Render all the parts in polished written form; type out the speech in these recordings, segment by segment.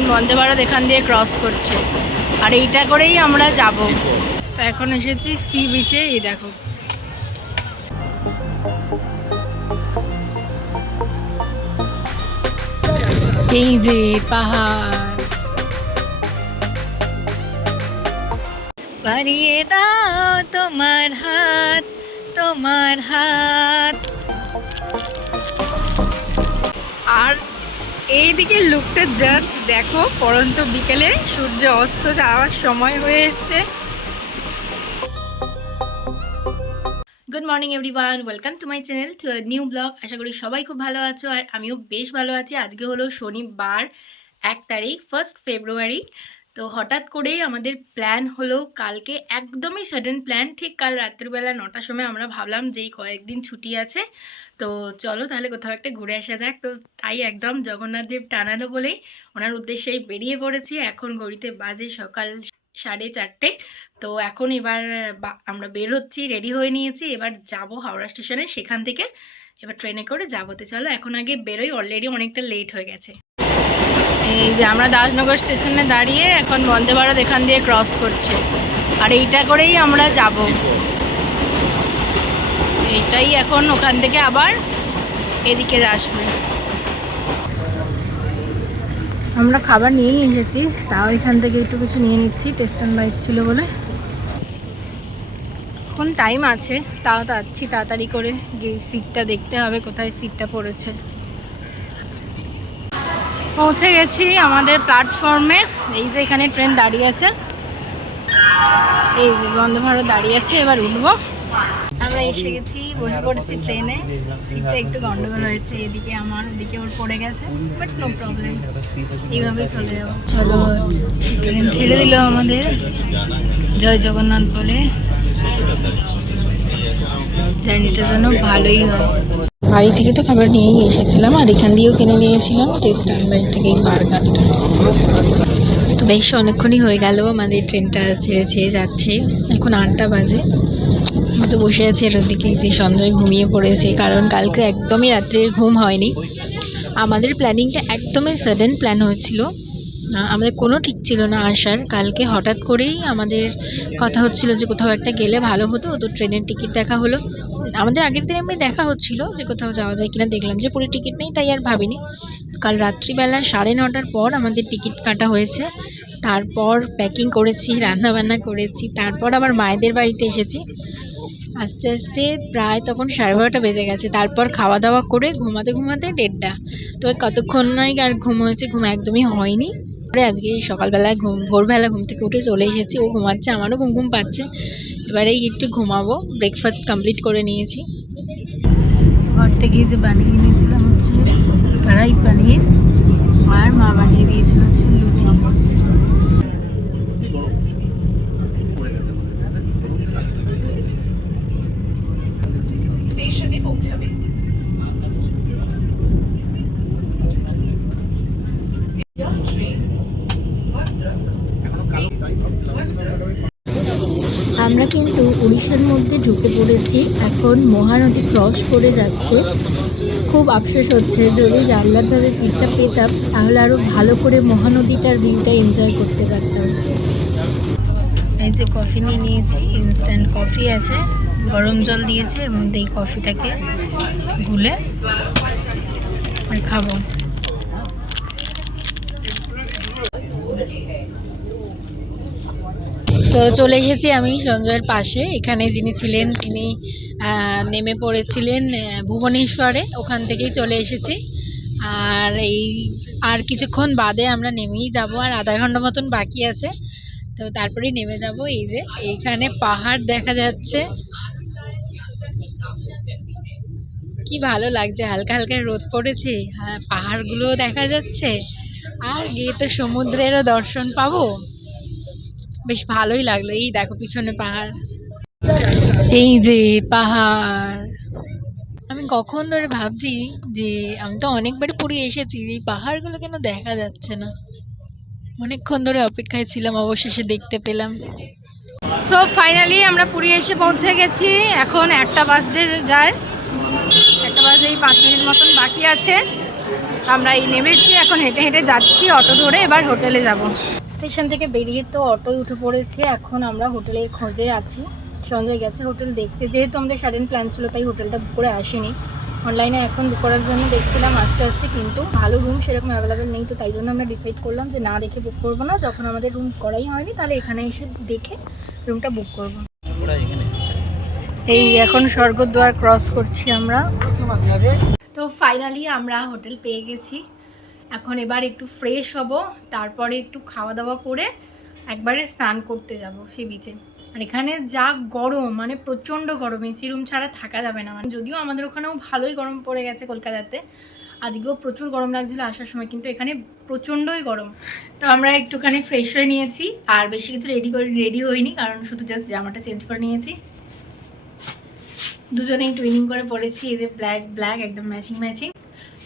এখন বন্দে ভারত এখান দিয়ে ক্রস করছে, আর এইটা করেই আমরা যাব। তো এখন এসেছি সি বিচে। এই দেখো, এই যে পাহাড়। বাড়িয়ে দাও তোমার হাত, তোমার হাত। আর এইদিকে লুকটা জাস্ট দেখো, পরন্ত বিকেলে সূর্য অস্ত যাওয়ার সময় হয়ে এসছে। Good morning everyone, welcome to my channel, to a new blog. আশা করি সবাই খুব ভালো আছো, আর আমিও বেশ ভালো আছি। আজকে হলো শনিবার 1 তারিখ, 1 ফেব্রুয়ারি। তো হঠাৎ করেই আমাদের প্ল্যান হলো কালকে, একদমই সাডেন প্ল্যান। ঠিক কাল রাত্রিবেলা 9টার সময় আমরা ভাবলাম যে এই কয়েকদিন ছুটি আছে, তো চলো তাহলে কোথাও একটা ঘুরে আসা যাক। তো তাই একদম জগন্নাথ দেব টানালো বলেই ওনার উদ্দেশ্যেই বেরিয়ে পড়েছি। এখন ঘড়িতে বাজে সকাল 4:30। তো এখন এবার আমরা বের হচ্ছি, রেডি হয়ে নিয়েছি। এবার যাব হাওড়া স্টেশনে, সেখান থেকে এবার ট্রেনে করে যাবো। তো চলো এখন আগে বেরোই, অলরেডি অনেকটা লেট হয়ে গেছে। এই যে আমরা দাসনগর স্টেশনে দাঁড়িয়ে, এখন বন্দে ভারত এখান দিয়ে ক্রস করছে, আর এইটা করেই আমরা যাব। এইটাই এখন ওখান থেকে আবার এদিকে আসবে। আমরা খাবার নিয়েই এসেছি, তাও এখান থেকে একটু কিছু নিয়ে নিচ্ছি, টেস্ট অ্যান্ড বাইট ছিল বলে। এখন টাইম আছে, তাও যাচ্ছি তাড়াতাড়ি করে, গিয়ে সিটটা দেখতে হবে কোথায় সিটটা পড়েছে। পৌঁছে গেছি আমাদের প্ল্যাটফর্মে। এই যে এখানে ট্রেন দাঁড়িয়ে আছে, এই যে বন্দে ভারত দাঁড়িয়ে আছে, এবার উঠবো। আমরা এসে গেছি, বসে পড়েছি ট্রেনে। সিটটা একটু গন্ডগোল হয়েছে, এদিকে আমার, ওদিকে ওর পড়ে গেছে, বাট নো প্রবলেম, এইভাবেই চলে যাবো। চলো, ট্রেন ছেড়ে দিল আমাদের, জয় জগন্নাথ বলে। জার্নিটা যেন ভালোই হয়। বাড়ি থেকে তো খাবার নিয়েই এসেছিলাম, আর এখান দিয়েও কিনে নিয়েছিলাম টেস্ট অ্যান্ড বাইট থেকে এই বার্গারটা। তো বেশ অনেকক্ষণই হয়ে গেল আমাদের ট্রেনটা ছেড়ে যাচ্ছে। এখন 8টা বাজে। তো বসে আছি এর দিকে, যে সন্ধ্যায় ঘুমিয়ে পড়েছে, কারণ কালকে একদমই রাত্রে ঘুম হয়নি। আমাদের প্ল্যানিংটা একদমই সাডেন প্ল্যান হয়েছিল, আমাদের কোনো ঠিক ছিল না আসার। কালকে হঠাৎ করেই আমাদের কথা হচ্ছিল যে কোথাও একটা গেলে ভালো হতো। তো ট্রেনের টিকিট দেখা হলো। আমাদের আগের দিন এমনি দেখা হচ্ছিল যে কোথাও যাওয়া যায় কিনা, দেখলাম যে পুরো টিকিট নেই, তাই আর ভাবিনি। কাল রাত্রিবেলা 9:30টার পর আমাদের টিকিট কাটা হয়েছে। তারপর প্যাকিং করেছি, রান্নাবান্না করেছি, তারপর আবার মায়েদের বাড়িতে এসেছি। আস্তে আস্তে প্রায় তখন 12:30টা বেজে গেছে। তারপর খাওয়া দাওয়া করে ঘুমাতে 1:30। তো কতক্ষণ নয় আর ঘুম হয়েছে, ঘুম একদমই হয়নি। পরে আজকে সকালবেলায় ভোরবেলা ঘুম থেকে উঠে চলে এসেছি। ও ঘুমাচ্ছে, আমারও ঘুম পাচ্ছে। এবারে একটু ঘুমাবো। ব্রেকফাস্ট কমপ্লিট করে নিয়েছি। ঘর থেকে যে বানিয়ে নিয়েছিলাম হচ্ছে কড়াই পনির, আর মা বানিয়ে দিয়েছিল হচ্ছে লুচি। আমরা কিন্তু উড়িষ্যার মধ্যে ঢুকে পড়েছি, এখন মহানদী ক্রস করে যাচ্ছে। খুব আফসোস হচ্ছে, যদি জানলার ধারে সিটটা পেতাম তাহলে আরও ভালো করে মহানদীটার ভিউটা এনজয় করতে পারতাম। এই যে কফি নিয়ে নিয়েছি, ইনস্ট্যান্ট কফি আছে, গরম জল দিয়েছে, এর মধ্যে এই কফিটাকে গুলে আর খাবো। তো চলে এসেছি আমি সঞ্জয়ের পাশে। এখানে যিনি ছিলেন তিনি নেমে পড়েছিলেন ভুবনেশ্বরে, ওখান থেকেই চলে এসেছি। আর কিছুক্ষণ বাদে আমরা নেমেই যাব, আর আধা ঘন্টা মতন বাকি আছে, তো তারপরেই নেমে যাব। এই যে এইখানে পাহাড় দেখা যাচ্ছে, কি ভালো লাগছে, হালকা হালকা রোদ পড়েছে, পাহাড়গুলো দেখা যাচ্ছে, আর গিয়ে তো সমুদ্রেরও দর্শন পাবো। বেশ ভালোই লাগলো। এই দেখো পিছনে পাহাড়, এই যে পাহাড়। আমি কখন ধরে ভাবছি যে আমি তো অনেকবার পুরী এসেছি, এই পাহাড়গুলো কেন দেখা যাচ্ছে না। অনেকক্ষণ ধরে অপেক্ষায় ছিলাম, অবশেষে দেখতে পেলাম। সো ফাইনালি আমরা পুরী এসে পৌঁছে গেছি। এখন 1টা বাজতে যায়, 1টা বাজে 5 মিনিট মতন বাকি আছে। আমরা এই নেমেছি, এখন হেঁটে হেঁটে যাচ্ছি অটো ধরে, এবার হোটেলে যাব। স্টেশন থেকে বেরিয়ে তো অটোয় উঠে পড়েছি, এখন আমরা হোটেলের খোঁজে আছি। সঞ্জয় গেছে হোটেল দেখতে, যেহেতু আমাদের সাডেন প্ল্যান ছিল তাই হোটেলটা বুক করে আসিনি। অনলাইনে এখন বুক করার জন্য দেখছিলাম আস্তে আস্তে, কিন্তু ভালো রুম সেরকম অ্যাভেলেবেল নেই, তো তাই জন্য আমরা ডিসাইড করলাম যে না দেখে বুক করবো না, যখন আমাদের রুম করাই হয়নি তাহলে এখানে এসে দেখে রুমটা বুক করব। এই এখন স্বর্গদ্বার ক্রস করছি আমরা। তো ফাইনালি আমরা হোটেল পেয়ে গেছি। এখন এবার একটু ফ্রেশ হব, তারপরে একটু খাওয়া দাওয়া করে একবারে স্নান করতে যাব সেই বিচে। আর এখানে যা গরম, মানে প্রচণ্ড গরম, এসি রুম ছাড়া থাকা যাবে না। মানে যদিও আমাদের ওখানেও ভালোই গরম পড়ে গেছে কলকাতাতে, আজকেও প্রচুর গরম লাগছিলো আসার সময়, কিন্তু এখানে প্রচণ্ডই গরম। তো আমরা একটুখানি ফ্রেশ হয়ে নিয়েছি, আর বেশি কিছু রেডি হইনি, কারণ শুধু জাস্ট জামাটা চেঞ্জ করে নিয়েছি। দুজনেই টুইনিং করে পড়েছি, এই যে ব্ল্যাক ব্ল্যাক একদম ম্যাচিং ম্যাচিং।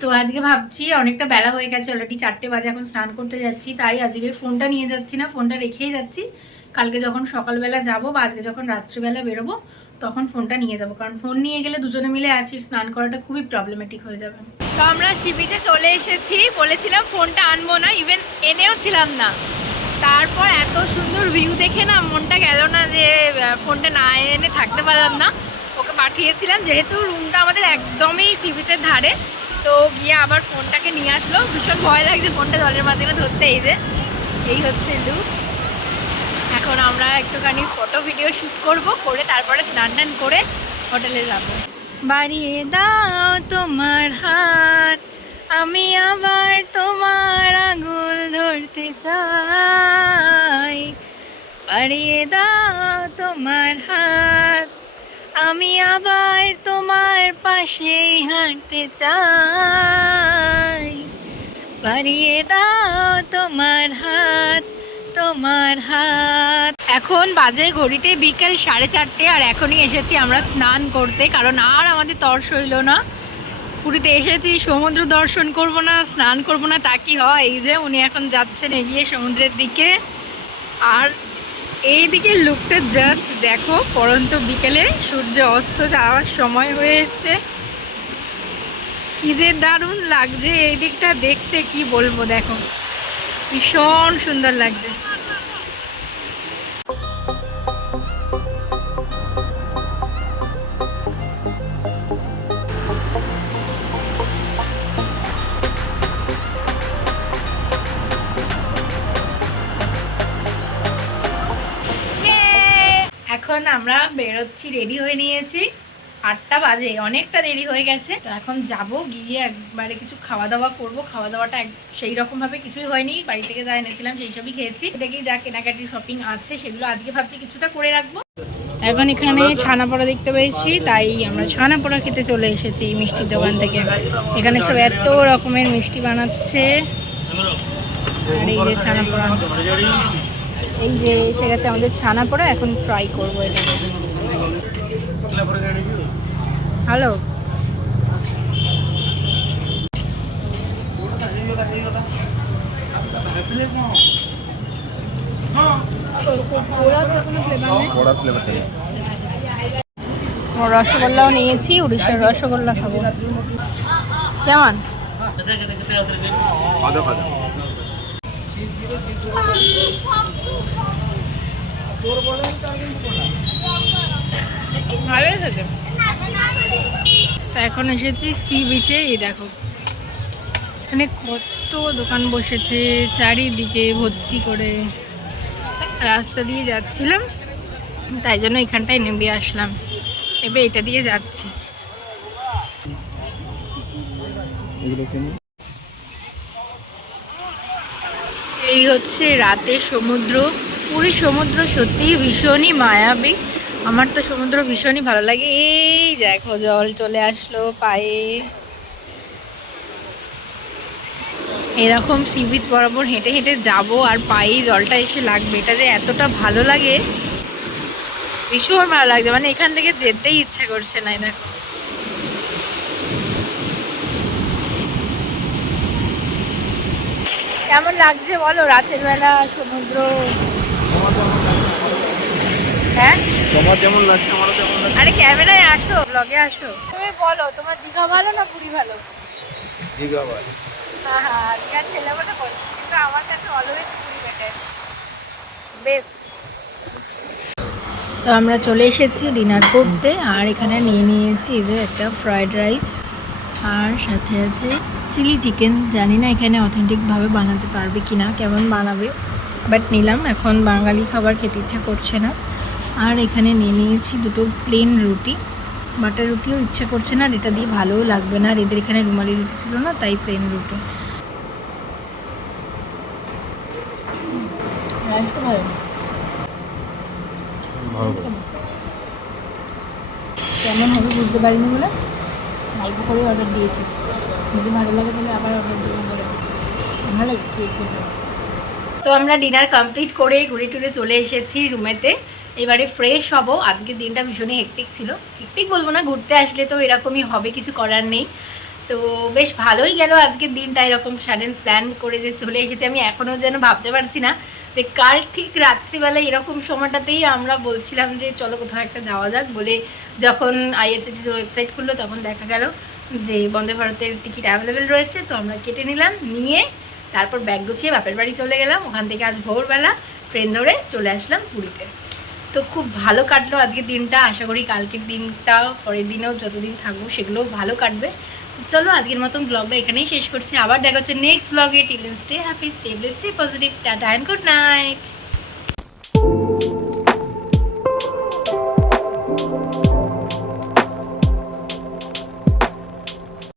তো আজকে ভাবছি অনেকটা বেলা হয়ে গেছে, অলরেডি 4টে বাজে, এখন স্নান করতে যাচ্ছি, তাই আজকে ফোনটা নিয়ে যাচ্ছি না, ফোনটা রেখেই যাচ্ছি। কালকে যখন সকালবেলা যাব বা আজকে যখন রাত্রিবেলা বেরোবো তখন ফোনটা নিয়ে যাব, কারণ ফোন নিয়ে গেলে দুজনে মিলে আছি, স্নান করাটা খুবই প্রবলেমেটিক হয়ে যাবে। তো আমরা শিবিতে চলে এসেছি, বলেছিলাম ফোনটা আনবো না, ইভেন এনেও ছিলাম না। তারপর এত সুন্দর ভিউ দেখে না মনটা গেল না যে ফোনটা না এনে থাকতে পারলাম না। ওকে পাঠিয়েছিলাম, যেহেতু রুমটা আমাদের একদমই সি বিচের ধারে, তো গিয়ে আবার ফোনটাকে নিয়ে আসলো। ভীষণ ভয় লাগছে ফোনটা জলের মাধ্যমে ধরতে। এই হচ্ছে লুক। এখন আমরা একটুখানি ফটো ভিডিও শ্যুট করব, করে তারপরে স্নান টান করে হোটেলে যাব। বাড়িয়ে দাও তোমার হাত, আমি আবার তোমার আঙুল ধরতে চাই। বাড়িয়ে দাও তোমার হাত, আমি আবার তোমার পাশেই হাঁটতে চাই। বাড়িয়ে দাও তোমার হাত, তোমার হাত। এখন বাজে ঘড়িতে বিকেল 4:30, আর এখনই এসেছি আমরা স্নান করতে, কারণ আর আমাদের তর্স হইল না। পুরীতে এসেছি, সমুদ্র দর্শন করব না, স্নান করব না, তা কি হয়? এই যে উনি এখন যাচ্ছেন এগিয়ে সমুদ্রের দিকে। আর এইদিকে লুকটা জাস্ট দেখো, পরন্ত বিকেলে সূর্য অস্ত যাওয়ার সময় হয়ে এসছে। কি যে দারুণ লাগছে এই দিকটা দেখতে, কি বলবো, দেখো ভীষণ সুন্দর লাগছে। এখন আমরা বেরোচ্ছি, রেডি হয়ে নিয়েছি, 8টা বাজে, অনেকটা দেরি হয়ে গেছে। তো এখন যাব, গিয়ে একবারে কিছু খাওয়া দাওয়া করবো। খাওয়া দাওয়াটা সেই রকমভাবে কিছুই হয়নি, বাড়ি থেকে যা এনেছিলাম সেই সবই খেয়েছি। এটাকেই যা কেনাকাটি শপিং আছে সেগুলো আজকে ভাবছি কিছুটা করে রাখবো। এখন এখানে ছানা পোড়া দেখতে পেয়েছি, তাই আমরা ছানা পোড়া খেতে চলে এসেছি মিষ্টির দোকান থেকে। এখানে সব এত রকমের মিষ্টি বানাচ্ছে। আর এই যে ছানা পোড়া, এই যে এসে গেছে আমাদের ছানা পোড়া, এখন ট্রাই করবো এটা। হ্যালো, রসগোল্লাও নিয়েছি, উড়িষ্যার রসগোল্লা খাবো। কেমন? ভালোই থাকে। তো এখন এসেছি সি বিচে, এই দেখো এখানে কত দোকান বসেছে চারিদিকে ভর্তি করে। রাস্তা দিয়ে যাচ্ছিলাম, তাই জন্য এখানটায় নেমে আসলাম, এবার এটা দিয়ে যাচ্ছি। এই হচ্ছে রাতের সমুদ্র। পুরী সমুদ্র সত্যিই ভীষণই মায়াবী, আমার তো সমুদ্র ভীষণই ভালো লাগে। এই দেখো জল চলে আসলো পায়ে। এরকম সি বিচ বরাবর হেঁটে হেঁটে যাব, আর পায়েই জলটা এসে লাগবে, এটা যে এতটা ভালো লাগে, ভীষণ ভালো লাগছে, মানে এখান থেকে যেতেই ইচ্ছা করছে না। দেখো কেমন লাগছে বলো রাতের বেলা সমুদ্র? হ্যাঁ, তোমার যেমন লাগছে আমারও তেমন লাগছে। আরে ক্যামেরায় আসো, ব্লগে আসো, তুমি বলো তোমার দীঘা ভালো না পুরী ভালো? হ্যাঁ হ্যাঁ, দীঘার ছেলে বলে বলছি, কিন্তু আমার কাছে অলওয়েজ পুরী বেটার, বেস্ট। তো আমরা চলে এসেছি ডিনার করতে, আর এখানে নিয়ে নিয়েছি এই যে একটা ফ্রায়েড রাইস, আর সাথে আছে চিলি চিকেন। জানি না এখানে অথেন্টিকভাবে বানাতে পারবে কি না, কেমন বানাবে, বাট নিলাম, এখন বাঙালি খাবার খেতে ইচ্ছা করছে না। আর এখানে নিয়ে নিয়েছি দুটো প্লেন রুটি, বাটার রুটিও ইচ্ছা করছে না, আর এটা দিয়ে ভালোও লাগবে না, আর এদের এখানে রুমালি রুটি ছিল না, তাই প্লেন রুটি। রাইসটা ভালো, কেমন হবে বুঝতে পারিনি বলে অল্প করে অর্ডার দিয়েছি, যদি ভালো লাগে তাহলে আবার অর্ডার দেবো বলে। ভালো খেয়েছি। তো আমরা ডিনার কমপ্লিট করে ঘুরে টুরে চলে এসেছি রুমেতে, এবারে ফ্রেশ হব। আজকের দিনটা ভীষণই হেক্টিক ছিল, হেক্টিক বলবো না, ঘুরতে আসলে তো এরকমই হবে, কিছু করার নেই। তো বেশ ভালোই গেল আজকের দিনটা, এরকম সাডেন প্ল্যান করে যে চলে এসেছি, আমি এখনও যেন ভাবতে পারছি না যে কাল ঠিক রাত্রিবেলায় এরকম সময়টাতেই আমরা বলছিলাম যে চলো কোথাও একটা যাওয়া যাক বলে, যখন আইআরসিটিসির ওয়েবসাইট খুললো তখন দেখা গেল যে বন্দে ভারতের টিকিট অ্যাভেলেবেল রয়েছে। তো আমরা কেটে নিলাম, নিয়ে তারপর ব্যাগ গুছিয়ে বাপের বাড়ি চলে গেলাম, ওখান থেকে আজ ভোরবেলা ট্রেন ধরে চলে আসলাম পুরীতে। তো খুব ভালো কাটলো আজকের দিনটা, আশা করি কালকের দিনটা পরের দিনেও যতদিন থাকবো সেগুলোও ভালো কাটবে। চলো আজকের মতন ব্লগটা এখানেই শেষ করছি, আবার দেখা হচ্ছে নেক্সট ব্লগে। Till then stay happy, stay blessed, stay positive, tata and good night.